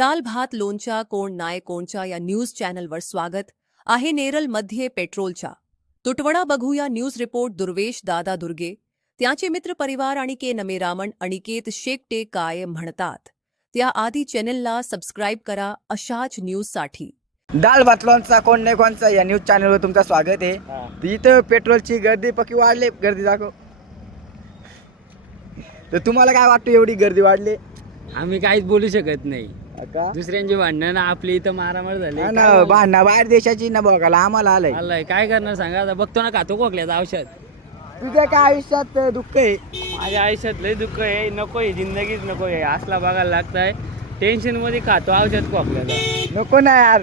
डाल भात लोणच्या कोण नाय कोणच्या या न्यूज चॅनलवर स्वागत आहे. नेरळमध्ये पेट्रोलच्या तुटवडा बघूया. न्यूज रिपोर्ट दुर्वेश दादा दुर्गे, त्यांचे मित्र परिवार आणि के नमेरामन अनिकेत शेकटे काय म्हणतात त्याआधी चॅनलला सबस्क्राईब करा अशाच न्यूजसाठी. डाल भात लोणचा कोण नाही कोणचा या न्यूज चॅनलवर तुमचं स्वागत आहे. इथं पेट्रोलची गर्दी पक्की वाढली. गर्दी दाखव. तर तुम्हाला काय वाटतं एवढी गर्दी वाढली? आम्ही काहीच बोलू शकत नाही. का? दुसऱ्यांची भांडणं ना आपली इथं मारामार झाली. हा ना, भांडणं बाहेर देशाची ना बघायला आम्हाला आलंय. आलंय काय करणार सांगा. आता बघतो ना खातो खोकल्याचं औषध. तुझ्या काय आयुष्यात दुःख आहे? माझ्या आयुष्यात लय दुःख आहे. नको आहे, जिंदगीच नको आहे. असला बघायला लागताय. टेन्शन मध्ये खातो औषध खोकल्याचं. नको ना यार.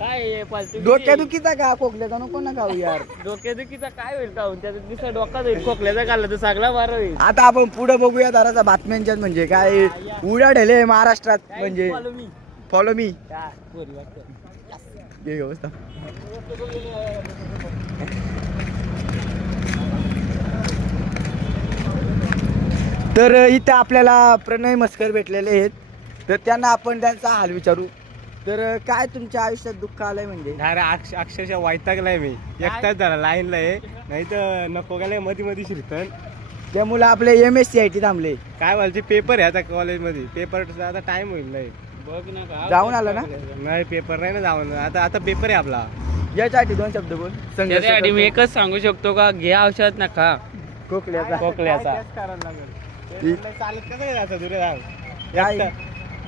काय आहे फालतू डोक्यादुखीचा का खोकल्याचा नको ना खाऊ यार. डोक्यादुखीचा काय होईल का त्याचा दिसा डोका होईल. खोकल्याचा खाल्ला तर सगळा बारा होईल. आता आपण पुढे बघूया जरासा बातम्यांच्यात म्हणजे काय उड्या ढेले महाराष्ट्रात म्हणजे. फॉलो मी व्यवस्था. तर इथं आपल्याला प्रणय मस्कर भेटलेले आहेत. तर त्यांना आपण त्यांचा हाल विचारू. तर काय तुमच्या आयुष्यात दुःख आलंय म्हणजे? अक्षरशः वैतागलाय मी. एकटाच झाला लाईनला आहे. नाही तर नको गेलाय मध्ये मध्ये शिरतन. त्यामुळे आपले MSCIT थांबले. काय बोलायचे पेपर आहे आता कॉलेजमध्ये. पेपर आता टाइम होईल. नाही बघ ना का जाऊन आला ना? नाही पेपर नाही ना जाऊन. आता पेपर आहे आपला. याच्यासाठी दोन शब्द बोल. त्याच्यासाठी मी एकच सांगू शकतो का घे औषध नका खोकल्याचा. खोकल्याचा. चालत कसं जायचं दुरे जाऊन काय?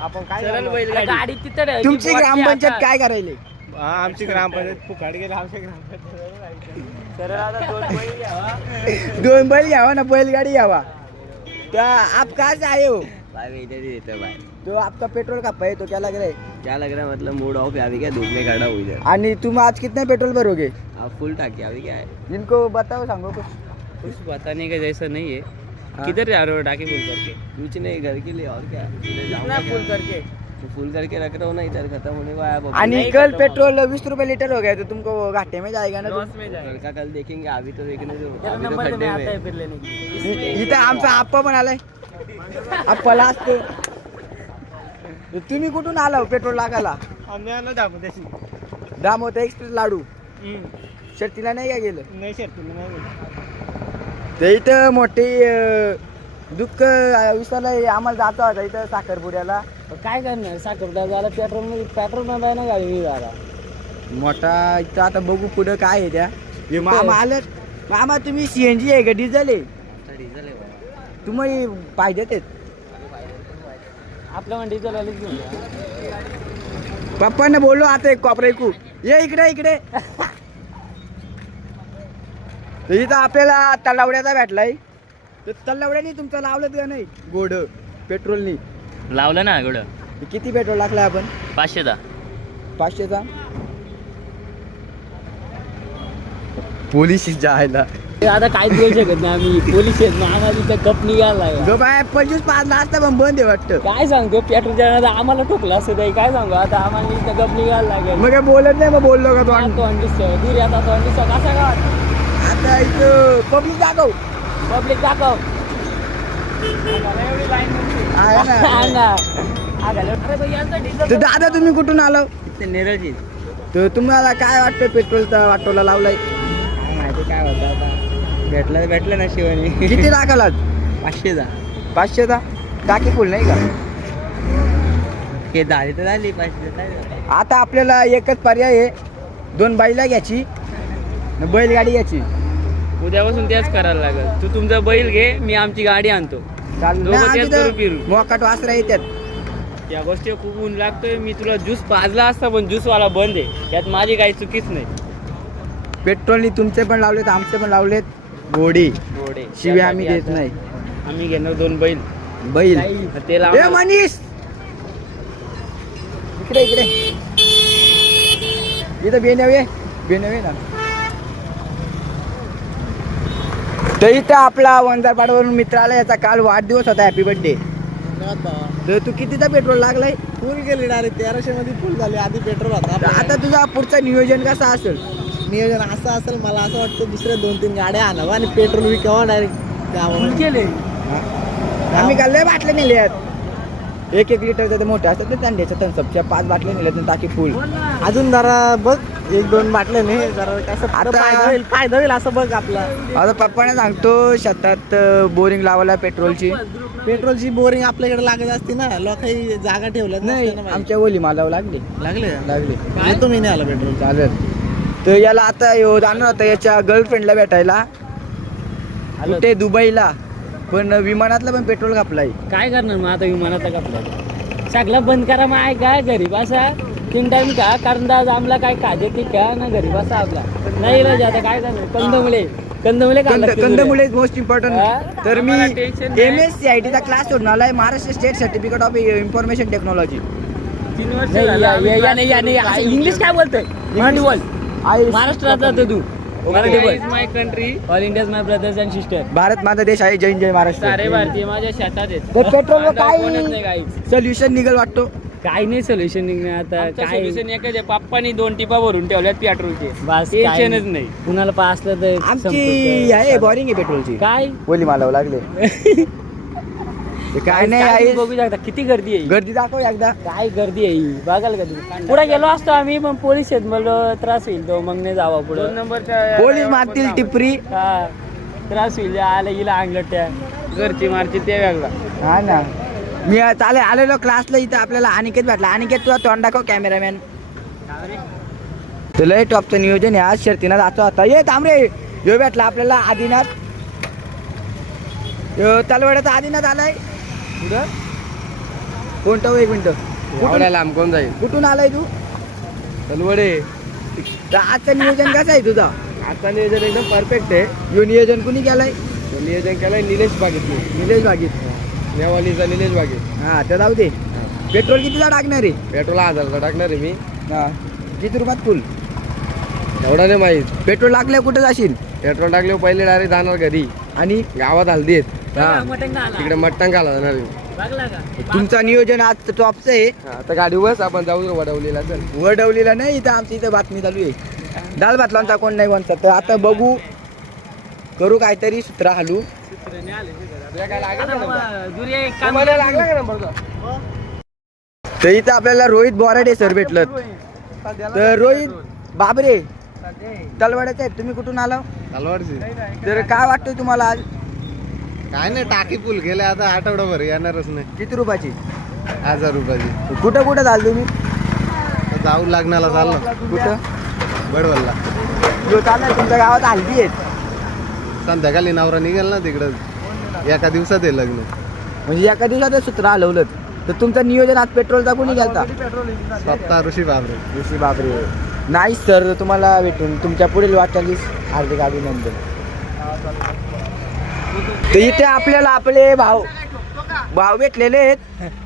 आपण काय सरळ करणार? बैलगाडी. गाडी तिथं ठेवायची. तुमची ग्रामपंचायत काय करायली? हा, आमची ग्रामपंचायत फुकाट गेली. आमच्या ग्रामपंचायत सरळ आता दोन बैल घ्यावा. दोन बैल घ्यावा ना, बैलगाडी घ्यावा. क्या आप कहाँ से आए हो? भाई इधर ही रहता है भाई. तो आपका पेट्रोल का है तो क्या लग रहा है? क्या लग रहा है मतलब मूड ऑफ है अभी. क्या धूप में खड़ा हूँ इधर. आणि तुम आज कितने पेट्रोल भरोगे? आप फुल टाकी अभी क्या है. इनको बताओ, सांगो कुछ. कुछ बताने का जैसा नहीं है. किधर जा रहे हो टाकी फुल करके? कुछ नहीं घर के लिए और क्या. इधर जाऊंगा कितना फुल क्या? करके? तो फुल करके रख रहा हूँ ना. इधर खत्म होने को आया अब. आणि नहीं कल खत्म पेट्रोल 20 रुपए लीटर हो गया तो तुमको घाटे में जाएगा ना. लॉस में जाएगा. लड़का कल देखेंगे. अभी तो देखने दो. तेरा अभी तो नंबर दे, खड्डे मैं आता है में. फिर लेने के लिए. इथं आमचा आप्पा पण आलाय. आप्पाला असते. तुम्ही कुठून आला पेट्रोल लागायला? आम्ही आलो दाखवते. दामोदर एक्सप्रेस लाडू शर्तीला नाही का गेलं? नाही शर्ती नाही. ते इथं मोठी दुःख विसरलंय. आम्हाला जातो आता इथं साखरपुड्याला. काय करणार साखरटा झाला. पेट्रोल नाही ना गाडी झाला. मोठा इथं आता बघू पुढं काय आहे त्या. हे मामा आलं. मामा तुम्ही CNG आहे का डिझेल आहे? डीजल है भाई. तुम्ही पाहिजे तेच. आपल्या मंडी चालवलीच घेऊन पप्पांना बोललो आता एक कॉपर ऐकू. ये इकडे. तर इथं आपल्याला तलावड्याचा भेटलाय. तर तलावड्याने तुमचं लावलं का नाही गोड पेट्रोलनी? लावलं ना एवढं. किती पेट्रोल टाकलाय आपण? 500चा. 500चा. पोलीस जायला आता काहीच बोलू शकत नाही आम्ही. पोलीस आहेत ना आम्हाला तिथं गप निघाला. ग बाय 25-5 असता पण बंद आहे वाटतं. काय सांगतो पेट्रोल जाणार आम्हाला ठोकला असं काही. काय सांगू आता आम्हाला इथं गप निघायला लागेल. मग काय बोलत नाही. मग बोललो का तो? दूर आता कसा का आता इथं पब्लिक दाखव. पब्लिक दाखव. आहे ना. तर दादा तुम्ही कुठून आलो? नेरळची. तर तुम्हाला काय वाटतं पेट्रोलचा वाटोला लावलाय? माहिती काय होतं आता. भेटलं ना शिवानी. किती टाकाला? 500चा. 500चा टाकी फुल नाही का? हे झाली तर झाली 500. आता आपल्याला एकच पर्याय आहे. 2 बैला घ्यायची, बैलगाडी घ्यायची. उद्यापासून तेच करायला लागेल. तू तुमचा बैल घे, मी आमची गाडी आणतो. दोघं तेच करू फिरू. मोकाट वासरा येतात. या गोष्टी खूप ऊन लागतोय. मी तुला ज्यूस पाजला असता पण ज्यूसवाला बंद आहे. यात माझी काही चुकीच नाही. पेट्रोलनी तुमचे पण लावलेत, आमचे पण लावलेत. गोडी गोडे शिव्या आम्ही देत नाही. आम्ही घेणार 2 बैल. बैल ते मनीष इकडे इथं बेनवे ना. तर इथं आपला वंजारपाड्यावरून मित्र आला. याचा काल वाढदिवस होता. Happy birthday. तर तू कितीचा पेट्रोल लागलाय? फुल गेली डायरेक्ट 1300 मध्ये फुल झाली. आधी पेट्रोल होता. आता तुझा पुढचं नियोजन कसं असेल? नियोजन असं असेल. मला असं वाटतं दुसऱ्या 2-3 गाड्या आणावं आणि पेट्रोल विकावं डायरेक्ट गावामध्ये. केले. आम्ही काय लय बाटले नेले आहेत. 1 लिटरचे ते मोठे असतात ना त्यांच्या थम्सअपच्या 5 बाटल्या नेल्या तर टाकी फुल. अजून जरा बघ 1-2 बाटल्या नाही जरा कसं आता- फायदा होईल असं बघ आपला. आता पप्पाने सांगतो शेतात बोरिंग लावायला पेट्रोलची. पेट्रोलची बोरिंग आपल्याकडे लागत असते ना, लोकांनी जागा ठेवल्यात नाही नसते ना बाई. आमच्या ओली मालावं लागली. लागले येतो मी नाही आला पेट्रोल. चालेल. तर याला आता जाणार होता याच्या गर्लफ्रेंडला भेटायला कुठे दुबईला, पण विमानातलं पण पेट्रोल कापलाय. काय करणार मग आता विमानाचा आपला सगळं बंद करा मग आहे काय घरी बसा 3 टाइम का कारण आज आमला काय काजे की क्या ना घरी बसा आपला नाही इलाज आता काय करणार. कंदमुळे खायला लागतील कंदमुळे मोस्ट इम्पॉर्टंट. हा? तर मी आम्हाला tension नाही. MSCIT चा क्लास सोडून आलाय, Maharashtra state certificate of information technology. 3 वर्ष झालं आम्ही इंग्लिश काय बोलतोय मराठी बोल. महाराष्ट्रात जातो तू मराठी बोल. My country all India my brothers and sister. Bharat माझा देश आहे, जय जय महाराष्ट्र. सारे भारतीय माझ्या शेतात आहेत. तर पेट्रोल माझा कोणच नाही काय काही. सोल्युशन निघल वाटतो. काय नाही सोल्युशन निघणार आता. काय सोल्युशन एकच आहे, पप्पानी 2 टिपा भरून ठेवल्यात पेट्रोलचे. बस टेन्शनच नाही. कुणाला पासलं तर आमची आहे बोरिंग आहे पेट्रोलची. काय ओली मालावं लागले. ते काय नाही आहे, बघू शकता किती गर्दी आहे. गर्दी दाखव एकदा. काय गर्दी आहे ही, बघाल का तुम्ही. पुढे गेलो असतो आम्ही पण पोलीस आहेत मला त्रास होईल तो मग नाही जावा पुढे. 2 नंबरच्या पोलीस मारतील टिपरी. हा त्रास होईल आला हिला अंगलट त्या घरची मारची ते वेगळा. हा ना. मी आलेलो क्लासला इथं आपल्याला अनिकेत भेटला. अनिकेत तुला तोंड दाखव कॅमेरामॅन. तुला लय टॉपचं नियोजन आहे आज. शर्तीनं जातो आता. ये तांबरे यो भेटला आपल्याला आदिनाथ. तलवाड्याचा आदिनाथ आलाय. कुठं कोणतं 1 मिनिट लांब कोण जाईल कुठून आलाय तू? तलवडे. तर आजचं नियोजन कसं आहे तुझं? आता नियोजन एकदम परफेक्ट आहे. यो नियोजन कुणी केलंय? नियोजन केलंय निलेश बागेत. निलेश बागीत. नेवालीचा निलेश बागेत. हा तर जाऊ दे. पेट्रोल कितीचा टाकणार आहे? पेट्रोल 1000चा टाकणार आहे मी. हा किती रुपयात फुल? एवढा नाही माहीत. पेट्रोल टाकल्या कुठं जाशील? पेट्रोल टाकल्यावर पहिले डायरेक्ट जाणार घरी. आणि गावात हल्दी आहेत मटण का आला? तिकडे मट्टण घाला जाणार आहे. बघला का? तुमचं नियोजन आज टॉपचं आहे. आता गाडी बस आपण जाऊ वडवलीला. चल वडवलीला नाही, इथं आमच्या इथं बातमी चालू आहे. दाल भात लावून कोण नाही बनतात. तर आता बघू करू काहीतरी सूत्र हालू. दुर्या एक काम मला लागला का नंबर तो? तर इथं आपल्याला रोहित बोराडे सर भेटलं. तर रोहित बाबरे तलवाड्याचे आहेत. तुम्ही कुठून आला? तलवाडची. तर काय वाटतंय तुम्हाला आज? काय नाही टाकी फुल केले आता आठवडाभर येणारच नाही. किती रुपयाची? 1000 रुपयाची. कुठं कुठं झालं तुम्ही? तर जाऊ लग्नाला चाललो कुठं बडवलला. जो चालणार तुमच्या गावात हल्दी आहेत. संध्याकाळी नवरा निघेल ना तिकडं. एका दिवसात आहे लग्न. म्हणजे एका दिवसात सूत्र हलवलं. तर तुमचं नियोजन आज पेट्रोलचा कोणी गेलता? स्वतः ऋषी बाबरे. ऋषी बाबरे. नाही सर, तुम्हाला भेटून तुमच्या पुढील वाटचालीस हार्दिक अभिनंदन. तर इथे आपल्याला आपले भाव भेटलेले आहेत.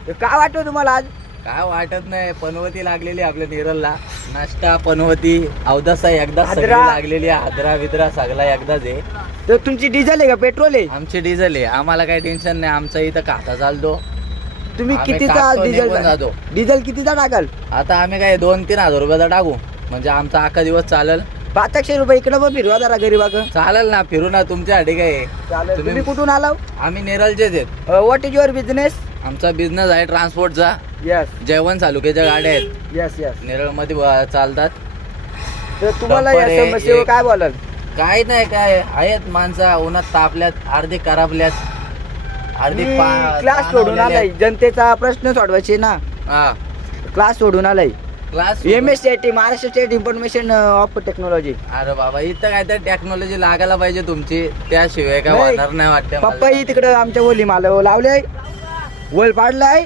तर काय वाटतं तुम्हाला आज? काय वाटत नाही. पनवती लागलेली आपल्या नेरलला. नाश्ता पनवती अवदसा एकदा सगळी हादरा. लागलेली आहे. हादरा विद्रा सगळा एकदाच आहे. तर तुमची डिझेल आहे का पेट्रोल आहे? आमची डिझेल आहे. आम्हाला काही टेन्शन नाही. आमचा इथं खाता चालतो. तुम्ही आम्ही कितीचा टाकतो, डिझेल निघून जातो. डिझेल कितीचा टाकाल? आता आम्ही काय 2-3 हजार रुपयाचा टाकू म्हणजे आमचा अख्खा दिवस चालेल. 500 रुपये इकडं पण फिरवा जरा गरीबाक. चालेल ना फिरू ना तुमच्यासाठी काय आहे. तुम्ही तुम्ही कुठून आला? आम्ही नेरलचेच आहेत. What is your business? आमचा बिझनेस आहे ट्रान्सपोर्टचा. यस जयवंत तालुक्याच्या गाड्या आहेत यस यस. नेरळमध्ये चालतात. तर तुम्हाला डंपर या आहे, समस्येवर एक- काय बोलाल? काय नाही काय आहेत माणसं उन्हात तापल्यात अर्धे करापल्यात अर्धे क्लास सोडून आलाय. जनतेचा प्रश्न सोडवायचे ना. हा क्लास सोडून आलाय. Class MSCIT Maharashtra state information of technology. अरे बाबा इथं काय तर टेक्नॉलॉजी लागायला पाहिजे तुमची. त्याशिवाय काय नाही. होणार नाही वाटतं मला. पप्पा तिकडं आमच्या ओली माला लावले वल पाडलाय.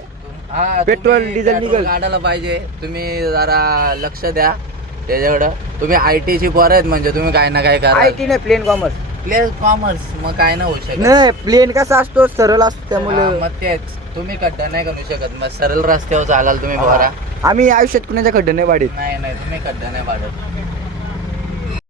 हा, पेट्रोल, तुम्ही डिझेल पेट्रोल निघेल. काढायला पाहिजे. तुम्ही जरा लक्ष द्या त्याच्याकडं. तुम्ही IT ची पोरं आहेत म्हणजे तुम्ही काय ना काय करा. IT नाही प्लेन कॉमर्स. प्लेन कॉमर्स मग काय नाही होऊ शकत. नाही प्लेन कसा असतो सरळ असतो त्यामुळे. हा, मग तेच तुम्ही खड्डा नाही करू शकत. मग सरळ रस्त्यावर चालाल तुम्ही बघा. आम्ही आयुष्यात कुणाच्या खड्डे नाही वाढीत. नाही तुम्ही खड्डा नाही पाडत.